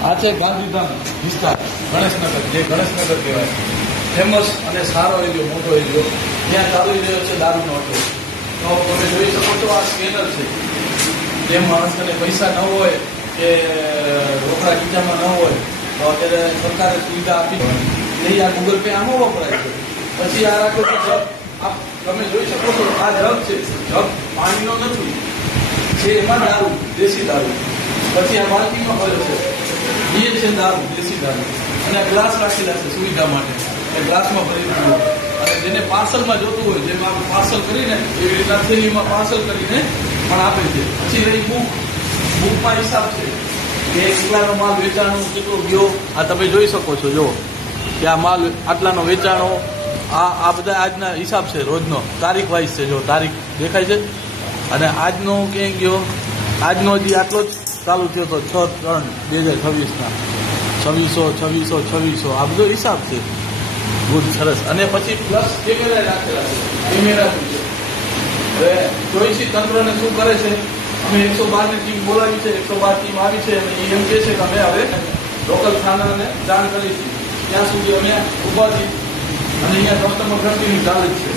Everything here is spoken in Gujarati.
આ છે ગાંધીધામ વિસ્તાર, ગણેશનગર, જે ગણેશનગર કહેવાય, ફેમસ અને સારો એરિયો, મોટો એરિયો. ત્યાં ચાલી રહ્યો છે દારૂનો અડ્ડો. તો તમે જોઈ શકો છો, આ સ્કેનર છે. જે માણસને પૈસા ન હોય કે રોકડા ખીચામાં ન હોય તો અત્યારે સરકારે સુવિધા આપી નહીં. આ ગૂગલ પે આમાં વપરાય છે. પછી આ રાખો છો જગ, તમે જોઈ શકો છો, આ જગ છે. જગ પાણીનો નથી, છે એમાં દારૂ, દેશી દારૂ. પછી આ બાલ્ટીમાં ભર્યો છે, એ છે દારૂ, દેશી દારૂ. અને ગ્લાસ રાખેલા છે સુવિધા માટે, એ ગ્લાસમાં ભરી દીધું. અને જેને પાર્સલમાં જોતું હોય, જેમ આપણે પાર્સલ કરીને એવી રીતના થેલીમાં પાર્સલ કરીને પણ આપે છે. પછી રહી બુક, બુકમાં હિસાબ છે કે કેટલાનો માલ વેચાણો, કેટલો ગયો. આ તમે જોઈ શકો છો, જો કે આ માલ આટલાનો વેચાણો. આ બધા આજના હિસાબ છે રોજનો, તારીખ વાઇઝ છે. જો તારીખ દેખાય છે. અને આજનો ક્યાંય ગયો, આજનો હજી આટલો જ ચાલુ થયો હતો, 6/3/2026ના 2600 આ બધો હિસાબ છે. ગુડ, સરસ. અને પછી પ્લસ કેમેરા રાખેલા છે, કેમેરા છે. હવે જોઈશી તંત્રને શું કરે છે. અમે 112ની ટીમ બોલાવી છે, 112 ટીમ આવી છે અને એમ કહે છે કે અમે હવે લોકલ થાનાને જાણ કરીશું. ત્યાં સુધી અમે ઊભા છીએ અને અહીંયા કસ્ટમર કન્ટિન્યુ ચાલે જ છે.